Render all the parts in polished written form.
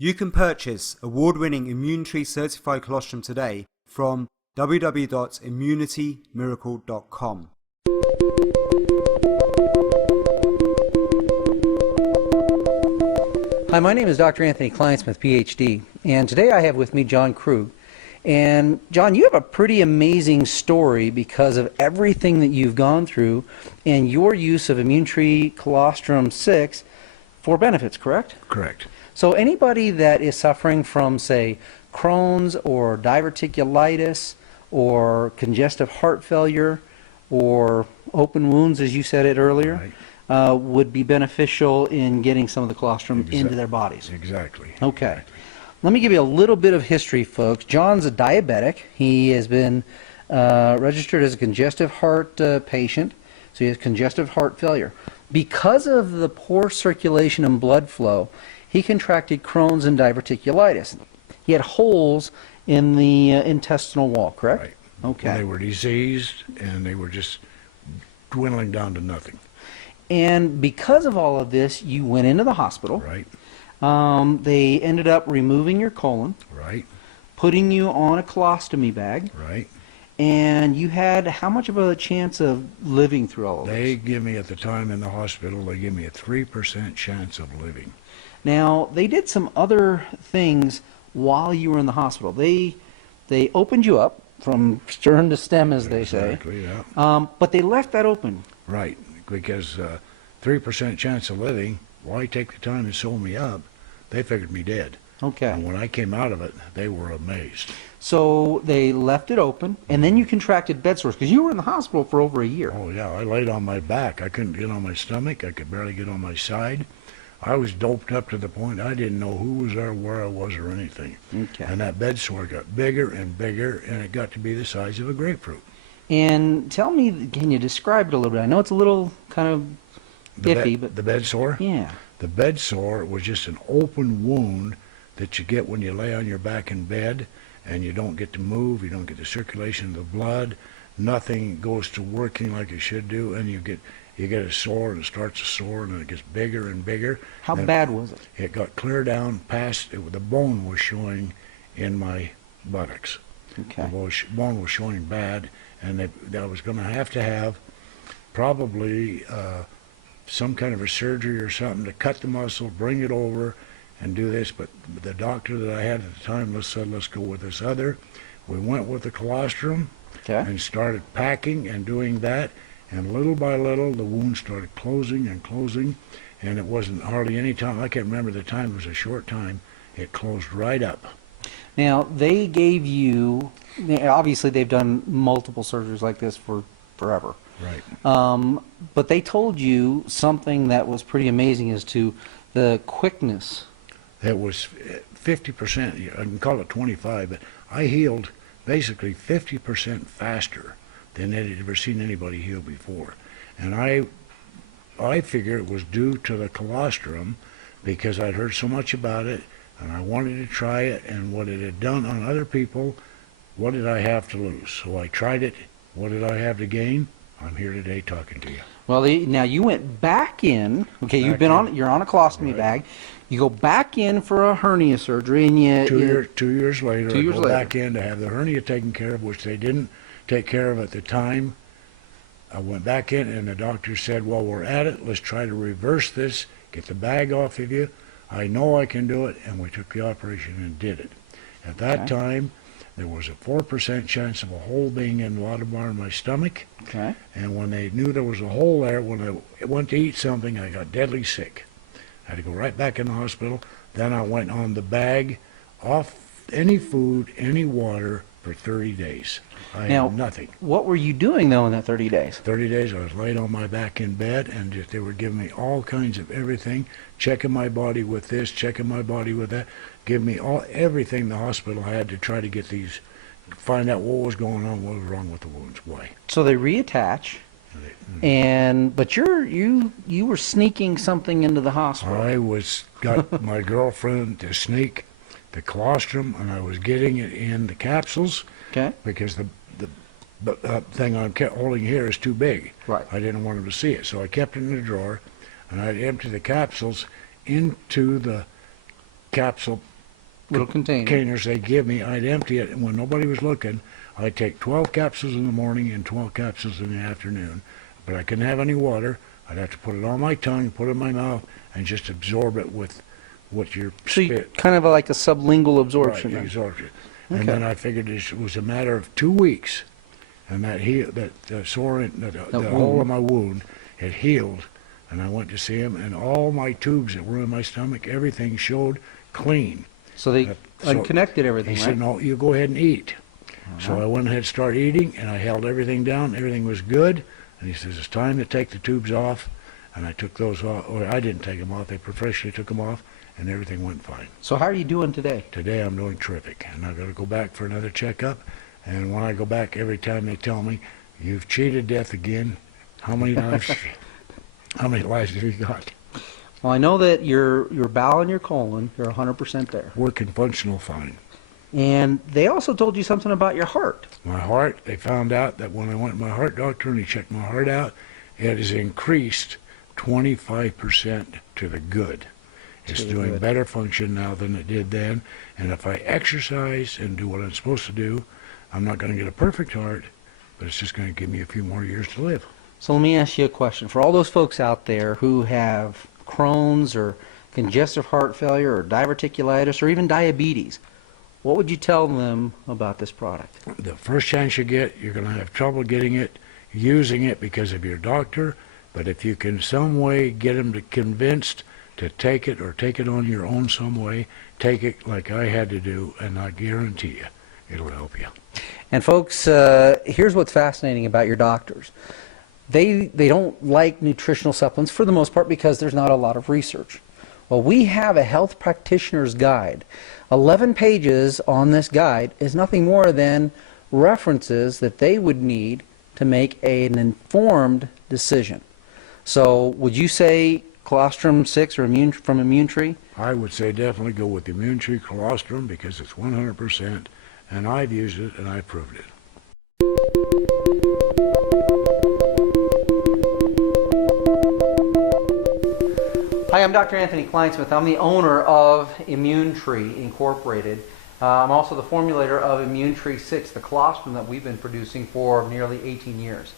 You can purchase award-winning Immune Tree certified colostrum today from www.immunitymiracle.com. Hi, my name is Dr. Anthony Kleinsmith, PhD, and today I have with me John Krug. And John, you have a pretty amazing story because of everything that you've gone through and your use of Immune Tree Colostrum 6 for benefits, correct? Correct. So anybody that is suffering from, say, Crohn's or diverticulitis or congestive heart failure or open wounds, as you said it earlier, Right. would be beneficial in getting some of the colostrum into their bodies. Exactly. Okay. Exactly. Let me give you a little bit of history, folks. John's a diabetic. He has been registered as a congestive heart patient, so he has congestive heart failure. Because of the poor circulation and blood flow, he contracted Crohn's and diverticulitis. He had holes in the intestinal wall, correct? Right. Okay. They were diseased, and they were just dwindling down to nothing. And because of all of this, you went into the hospital. Right. They ended up removing your colon, Right. putting you on a colostomy bag, Right. and you had how much of a chance of living through all of They this? give me, at the time in the hospital, they give me a 3% chance of living. Now, they did some other things while you were in the hospital. They opened you up from stern to stem, as they say, Exactly, yeah. but they left that open. Right. Because 3% chance of living, why take the time to sew me up? They figured me dead. Okay. And when I came out of it, they were amazed. So they left it open, and then you contracted bed sores because you were in the hospital for over a year. Oh, yeah. I laid on my back. I couldn't get on my stomach. I could barely get on my side. I was doped up to the point I didn't know who was there, where I was, or anything. Okay. And that bed sore got bigger and bigger, and it got to be the size of a grapefruit. And tell me, can you describe it a little bit? I know it's a little kind of iffy, but The bed sore? yeah. The bed sore was just an open wound that you get when you lay on your back in bed, and you don't get to move, you don't get the circulation of the blood, nothing goes to working like it should do, and you get a sore, and it starts a sore, and it gets bigger and bigger. How Then bad was it? It got clear down past, the bone was showing in my buttocks. Okay. The bone was showing bad, and I was going to have probably some kind of a surgery or something to cut the muscle, bring it over, and do this. But the doctor that I had at the time said, let's go with this other. We went with the colostrum Okay. and started packing and doing that. And little by little, the wound started closing and closing. And it wasn't hardly any time. I can't remember the time. It was a short time. It closed right up. Now, they gave you, obviously they've done multiple surgeries like this for forever. Right. But they told you something that was pretty amazing as to the quickness. It was 50%, I can call it 25, but I healed basically 50% faster than I had ever seen anybody heal before. And I figure it was due to the colostrum because I'd heard so much about it and I wanted to try it, and what it had done on other people, what did I have to lose? So I tried it. What did I have to gain? I'm here today talking to you. Well, now you went back in. Okay, you're on a colostomy Right. bag. You go back in for a hernia surgery, and you 2 years later, Two years I go later. back in to have the hernia taken care of, which they didn't take care of at the time. I went back in, and the doctor said, well, we're at it. Let's try to reverse this, get the bag off of you. I know I can do it, and we took the operation and did it. At that Okay. time, there was a 4% chance of a hole being in the bottom bar of my stomach. Okay. And when they knew there was a hole there, when I went to eat something, I got deadly sick. I had to go right back in the hospital. Then I went on the bag, off any food, any water for 30 days. I Now- had nothing. What were you doing though in that 30 days? 30 days I was laid on my back in bed, and they were giving me all kinds of everything, checking my body with this, checking my body with that, giving me everything the hospital had to try to get these, find out what was going on, what was wrong with the wounds, why. So they reattach, but you were sneaking something into the hospital. I got my girlfriend to sneak the colostrum, and I was getting it in the capsules Okay. because the thing I'm holding here is too big. Right. I didn't want him to see it, so I kept it in the drawer, and I'd empty the capsules into the capsule Little container. containers they give me. I'd empty it, and when nobody was looking, I'd take 12 capsules in the morning and 12 capsules in the afternoon. But I couldn't have any water. I'd have to put it on my tongue, put it in my mouth, and just absorb it with what your So you, spit. kind of like a sublingual absorption. Right, then. absorption. Okay. And then I figured it was a matter of 2 weeks, and that sore, the hole in my wound had healed. And I went to see him, and all my tubes that were in my stomach, everything showed clean. So they So unconnected everything, He right? said, "No, you go ahead and eat." So I went ahead and started eating, and I held everything down. Everything was good. And he says, "It's time to take the tubes off." And I took those off, or I didn't take them off. They professionally took them off, and everything went fine. So how are you doing today? Today I'm doing terrific, and I've got to go back for another checkup. And when I go back, every time they tell me, "You've cheated death again." How many lives? How many lives have you got? Well, I know that your bowel and your colon, you're 100% there. Working functional fine. And they also told you something about your heart. My heart, they found out that when I went to my heart doctor and he checked my heart out, it has increased 25% to the good. It's doing good. better function now than it did then. And if I exercise and do what I'm supposed to do, I'm not going to get a perfect heart, but it's just going to give me a few more years to live. So let me ask you a question. For all those folks out there who have Crohn's or congestive heart failure or diverticulitis or even diabetes, what would you tell them about this product? The first chance you get, you're going to have trouble getting it, using it because of your doctor. But if you can some way get them to convinced to take it or take it on your own some way, take it like I had to do, and I guarantee you it'll help you. And folks, here's what's fascinating about your doctors. They don't like nutritional supplements for the most part because there's not a lot of research. Well, we have a health practitioner's guide. 11 pages on this guide is nothing more than references that they would need to make an informed decision. So would you say Colostrum 6 or from Immune Tree? I would say definitely go with the Immune Tree Colostrum because it's 100%, and I've used it and I've proved it. Hi, I'm Dr. Anthony Kleinsmith. I'm the owner of Immune Tree Incorporated. I'm also the formulator of Immune Tree 6, the colostrum that we've been producing for nearly 18 years.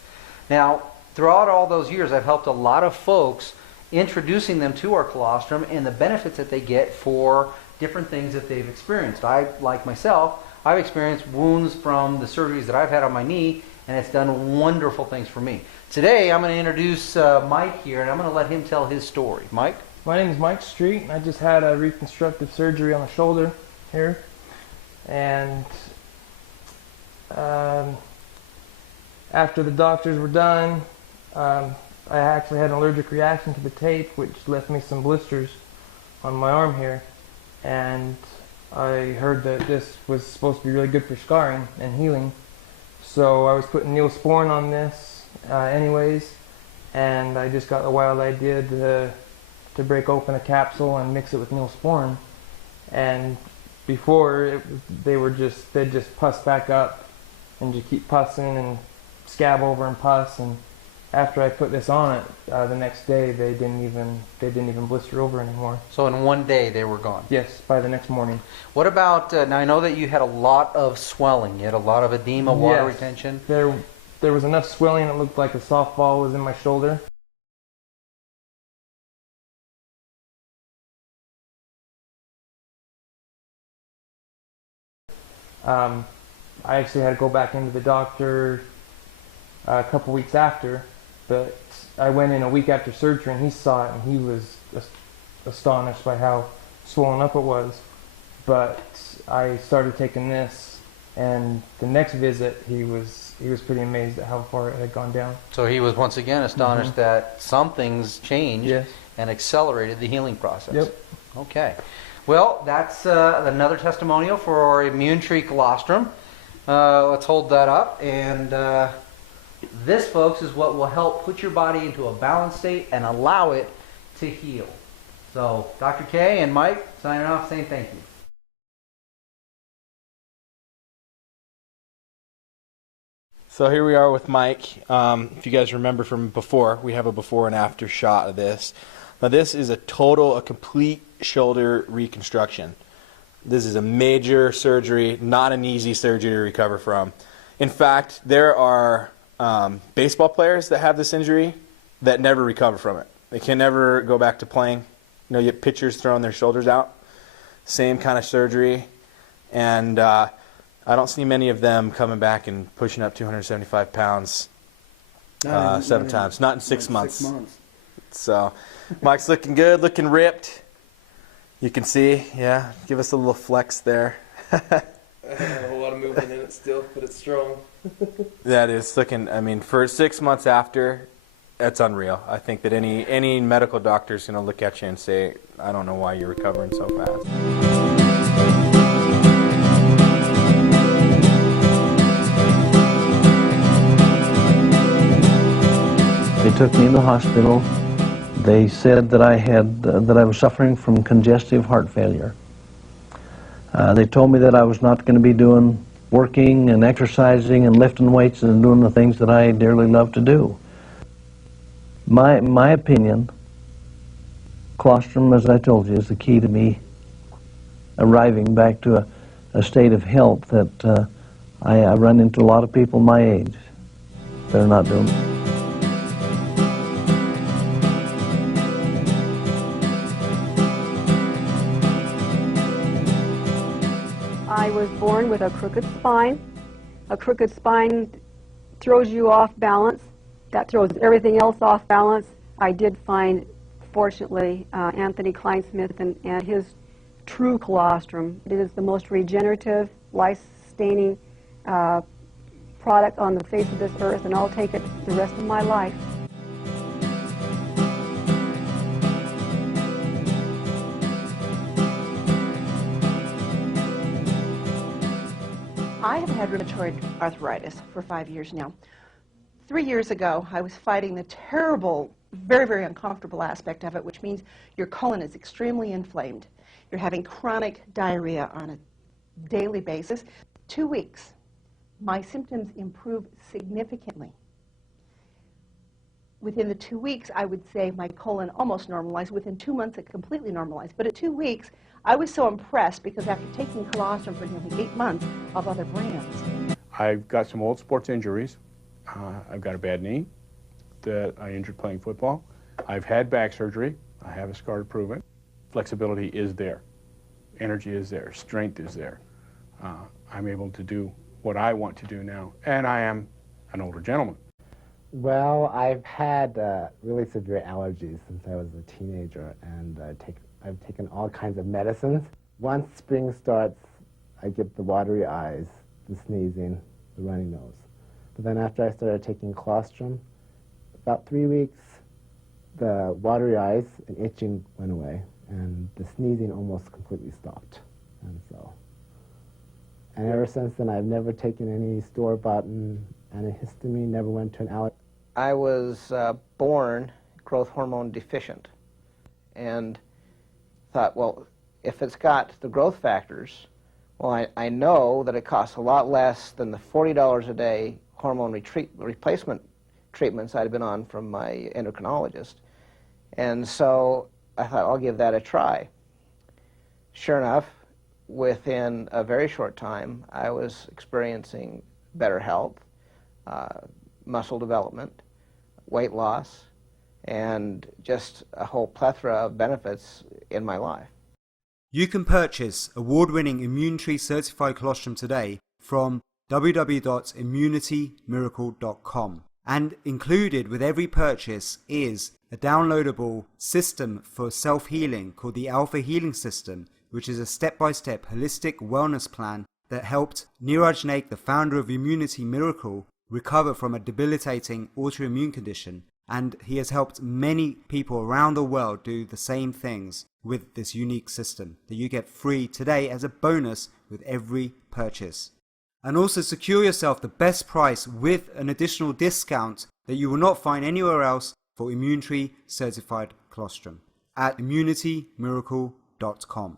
Now, throughout all those years, I've helped a lot of folks introducing them to our colostrum and the benefits that they get for different things that they've experienced. Like myself, I've experienced wounds from the surgeries that I've had on my knee, and it's done wonderful things for me. Today, I'm going to introduce Mike here, and I'm going to let him tell his story. Mike? My name is Mike Street, and I just had a reconstructive surgery on the shoulder here. And after the doctors were done, I actually had an allergic reaction to the tape, which left me some blisters on my arm here. And I heard that this was supposed to be really good for scarring and healing. So I was putting Neosporin on this anyways, and I just got the wild idea to break open a capsule and mix it with Neosporin. And before, they'd just pus back up and just keep pussing and scab over and pus. And after I put this on it, the next day they didn't even blister over anymore. So in one day they were gone? Yes, by the next morning. What about, now I know that you had a lot of swelling, you had a lot of edema, water Yes. retention. There was enough swelling, it looked like a softball was in my shoulder. I actually had to go back into the doctor a couple weeks after, but I went in a week after surgery and he saw it and he was astonished by how swollen up it was. But I started taking this, and the next visit he was pretty amazed at how far it had gone down. So he was once again astonished that something's changed Yes. and accelerated the healing process. Yep. Okay. Well, that's another testimonial for our Immune Tree Colostrum. Let's hold that up. And this, folks, is what will help put your body into a balanced state and allow it to heal. So, Dr. K and Mike signing off saying thank you. So here we are with Mike. If you guys remember from before, we have a before and after shot of this. Now this is a complete shoulder reconstruction. This is a major surgery, not an easy surgery to recover from. In fact, there are baseball players that have this injury that never recover from it. They can never go back to playing. You know, you get pitchers throwing their shoulders out. Same kind of surgery. And I don't see many of them coming back and pushing up 275 pounds 7 times. Not in 6 months. 6 months. So Mike's looking good, looking ripped. You can see, yeah, give us a little flex there. I have a whole lot of movement in it still, but it's strong. That is looking, I mean, for 6 months after, that's unreal. I think that any medical doctor is going to look at you and say, I don't know why you're recovering so fast. They took me to the hospital. They said that I was suffering from congestive heart failure. They told me that I was not going to be working and exercising and lifting weights and doing the things that I dearly love to do. My opinion, colostrum, as I told you, is the key to me arriving back to a state of health that I run into a lot of people my age that are not doing it. I was born with a crooked spine. A crooked spine throws you off balance. That throws everything else off balance. I did find, fortunately, Anthony Kleinsmith and his true colostrum. It is the most regenerative, life-sustaining product on the face of this earth, and I'll take it the rest of my life. I have had rheumatoid arthritis for 5 years now. 3 years ago, I was fighting the terrible, very, very uncomfortable aspect of it, which means your colon is extremely inflamed. You're having chronic diarrhea on a daily basis. 2 weeks, my symptoms improved significantly. Within the 2 weeks, I would say my colon almost normalized. Within 2 months, it completely normalized. But at 2 weeks, I was so impressed because after taking colostrum for nearly 8 months of other brands. I've got some old sports injuries. I've got a bad knee that I injured playing football. I've had back surgery. I have a scar to prove it. Flexibility is there. Energy is there. Strength is there. I'm able to do what I want to do now. And I am an older gentleman. Well, I've had really severe allergies since I was a teenager, and I've taken all kinds of medicines. Once spring starts, I get the watery eyes, the sneezing, the runny nose. But then after I started taking colostrum, about 3 weeks, the watery eyes and itching went away, and the sneezing almost completely stopped. And ever since then, I've never taken any store-bought antihistamine, never went to an allergy. I was born growth hormone deficient, and thought, well, if it's got the growth factors, well, I know that it costs a lot less than the $40 a day hormone replacement treatments I'd been on from my endocrinologist. And so I thought, I'll give that a try. Sure enough, within a very short time, I was experiencing better health, muscle development, weight loss, and just a whole plethora of benefits in my life. You can purchase award-winning Immune Tree certified colostrum today from www.immunitymiracle.com. And included with every purchase is a downloadable system for self-healing called the Alpha Healing System, which is a step-by-step holistic wellness plan that helped Neeraj Naik, the founder of Immunity Miracle, recover from a debilitating autoimmune condition. And he has helped many people around the world do the same things with this unique system that you get free today as a bonus with every purchase. And also secure yourself the best price with an additional discount that you will not find anywhere else for Immune Tree certified colostrum at immunitymiracle.com.